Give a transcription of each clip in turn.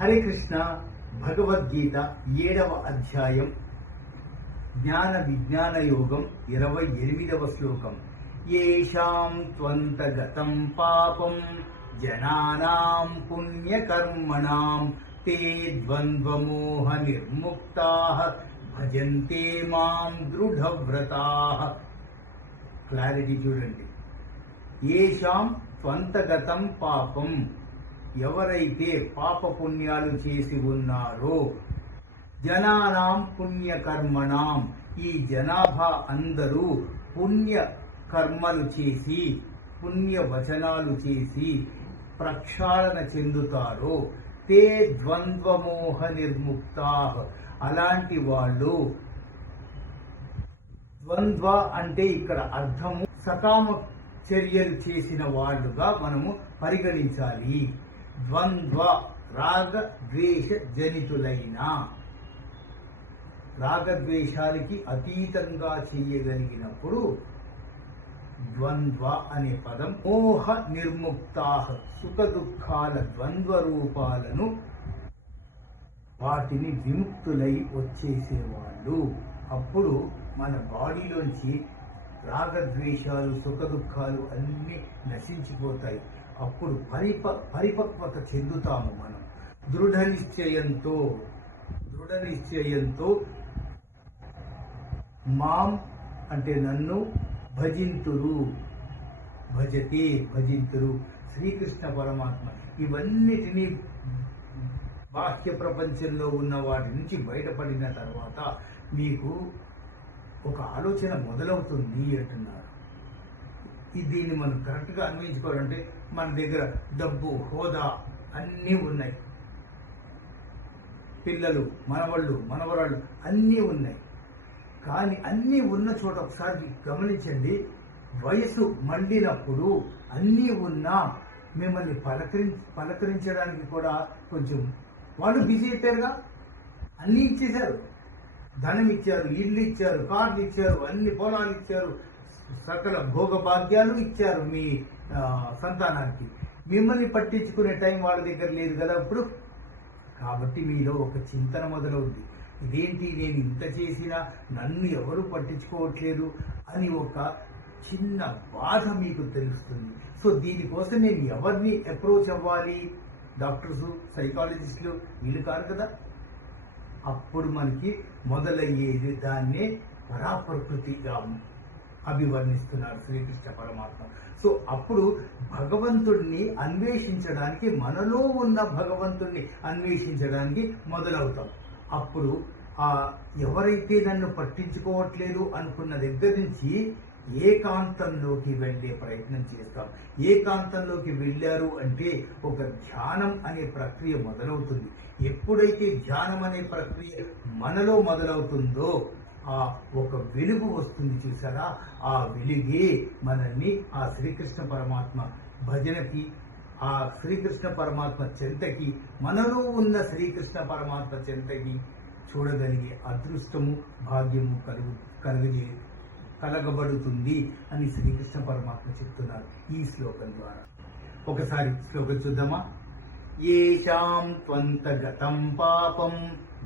హరే కృష్ణ భగవద్గీత ఏడవ అధ్యాయం జ్ఞాన విజ్ఞాన యోగం ఇరవై ఎనిమిదవ శ్లోకం. ఏషాం త్వంతగతం పాపం జనానాం పుణ్యకర్మణాం తే ద్వంద్వమోహ నిర్ముక్తా భజంతే మాం దృఢవ్రతా. క్లారిటీ చూడండి. ఏషాం త్వంతగతం పాపం ఎవరైతే పాప పుణ్యాలు చేసి ఉన్నారో జనానాం పుణ్యకర్మణాం. ఈ జనాభా అందరూ పుణ్య కర్మలు చేసి పుణ్య వచనాలు చేసి ప్రక్షాళన చెందుతారో తే ద్వంద్వమోహ నిర్ముక్తా. అలాంటి వాళ్ళు ద్వంద్వ అంటే ఇక్కడ అర్థము సకామ చర్యలు చేసిన వాళ్ళుగా మనము పరిగణించాలి. ద్వంద్వ రాగ ద్వేష జనితులైన. రాగద్వేషాలకి అతీతంగా చేయగలిగినప్పుడు ద్వంద్వ అనే పదం మోహ నిర్ముక్తా సుఖ దుఃఖాల ద్వంద్వ రూపాలను వాటిని విముక్తులై వచ్చేసేవాళ్ళు. అప్పుడు మన బాడీలోంచి రాగద్వేషాలు సుఖ దుఃఖాలు అన్నీ నశించిపోతాయి. అప్పుడు పరిప పరిపక్వత చెందుతాము మనం. దృఢ నిశ్చయంతో దృఢ నిశ్చయంతో మాం అంటే నన్ను భజింతురు. భజతే భజింతురు. శ్రీకృష్ణ పరమాత్మ. ఇవన్నిటినీ బాహ్య ప్రపంచంలో ఉన్న వాటి నుంచి బయటపడిన తర్వాత మీకు ఒక ఆలోచన మొదలవుతుంది అంటున్నారు. దీన్ని మనం కరెక్ట్గా అన్వయించుకోవాలంటే మన దగ్గర డబ్బు హోదా అన్నీ ఉన్నాయి. పిల్లలు మనవాళ్ళు మనవరాళ్ళు అన్నీ ఉన్నాయి. కానీ అన్నీ ఉన్న చోట ఒకసారి గమనించండి వయసు మండినప్పుడు అన్నీ ఉన్నా మిమ్మల్ని పలకరి పలకరించడానికి కూడా కొంచెం వాళ్ళు బిజీ అయిపోయారుగా? అన్నీ ఇచ్చేశారు. ధనం ఇచ్చారు ఇల్లు ఇచ్చారు కార్లు ఇచ్చారు అన్ని పొలాలు ఇచ్చారు సకల భోగ భాగ్యాలు ఇచ్చారు మీ సంతానానికి. మిమ్మల్ని పట్టించుకునే టైం వాళ్ళ దగ్గర లేదు కదా ఇప్పుడు కాబట్టి మీలో ఒక చింతన మొదలవుద్ది. ఇదేంటి నేను ఇంత చేసినా నన్ను ఎవరు పట్టించుకోవట్లేదు అని ఒక చిన్న బాధ మీకు తెలుస్తుంది. సో దీనికోసం నేను ఎవరిని అప్రోచ్ అవ్వాలి? డాక్టర్స్ సైకాలజిస్టులు వీళ్ళు కాదు కదా? అప్పుడు మనకి మొదలయ్యేది దాన్నే పరాప్రకృతిగా అభివర్ణిస్తున్నారు శ్రీకృష్ణ పరమాత్మ. సో అప్పుడు భగవంతుడిని అన్వేషించడానికి మనలో ఉన్న భగవంతుడిని అన్వేషించడానికి మొదలవుతాం. అప్పుడు ఆ ఎవరైతే నన్ను పట్టించుకోవట్లేదు అనుకున్న దగ్గర నుంచి ఏకాంతంలోకి వెళ్ళే ప్రయత్నం చేస్తాం. ఏకాంతంలోకి వెళ్ళారు అంటే ఒక ధ్యానం అనే ప్రక్రియ మొదలవుతుంది. ఎప్పుడైతే ధ్యానం అనే ప్రక్రియ మనలో మొదలవుతుందో ఆ ఒక వెలుగు వస్తుంది చూసారా ఆ వెలుగే మనల్ని ఆ శ్రీకృష్ణ పరమాత్మ భజనకి ఆ శ్రీకృష్ణ పరమాత్మ చెంతకి మనలో ఉన్న శ్రీకృష్ణ పరమాత్మ చెంతకి చూడగలిగే అదృష్టము భాగ్యము కలుగు కలుగజే కలగబడుతుంది అని శ్రీకృష్ణ పరమాత్మ చెప్తున్నారు ఈ శ్లోకం ద్వారా. ఒకసారి శ్లోకం చూద్దామా? ఏషాం త్వంతగతం పాపం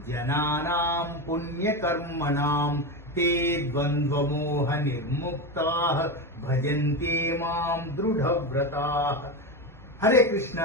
జనానాం పుణ్యకర్మణాం తే ద్వంద్వమోహ నిర్ముక్తా భజంతే మాం దృఢవ్రతా హరే కృష్ణ